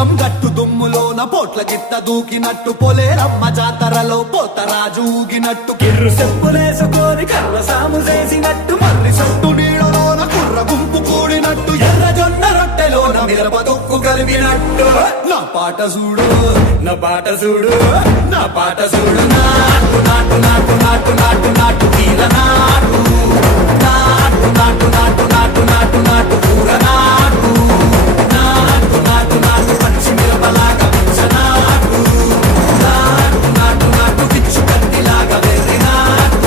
పొలం గట్టు దుమ్ములోన పోట్ల గిట్ట దూకినట్టు పొలేరమ్మ జాతరలో పోతరాజు ఊగినట్టు కిర్రు చెప్పులేసుకొని కర్ర సాము చేసినట్టు మర్రి సొట్టు నీడలోన కుర్ర గుంపు కూడినట్టు ఎర్ర జొన్న రొట్టెలోన మిరప తొక్కు కలిపినట్టు నా పాట చూడు నా పాట చూడు నా పాట చూడు నాటు నాటు నాటు నాటు నాటు నాటు తీర నాటు నాటు నాటు నాటు నాటు నాటు నాటు కూర నాటు నాటు నాటు నాటు పచ్చి మిరపలాగా పిచ్చ నాటు నాటు నాటు నాటు పిచ్చు కత్తిలాగా వెర్రి నాటు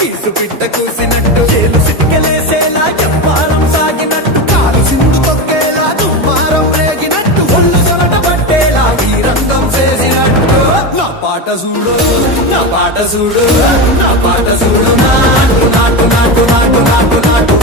కీసు పిట్ట కూసినట్టు చేలు సిక్కలేసేలా చెప్పారం సాగినట్టు కాలు సింధు తొక్కేలా దుమ్మారం రేగినట్టు ఒళ్ళు సొరట పట్టేలా ఈ రంగం చేసినట్టు నా పాట చూడు నా పాట చూడు నా పాట చూడు నాటు నాటు నాటు నాటు నాటు నాటు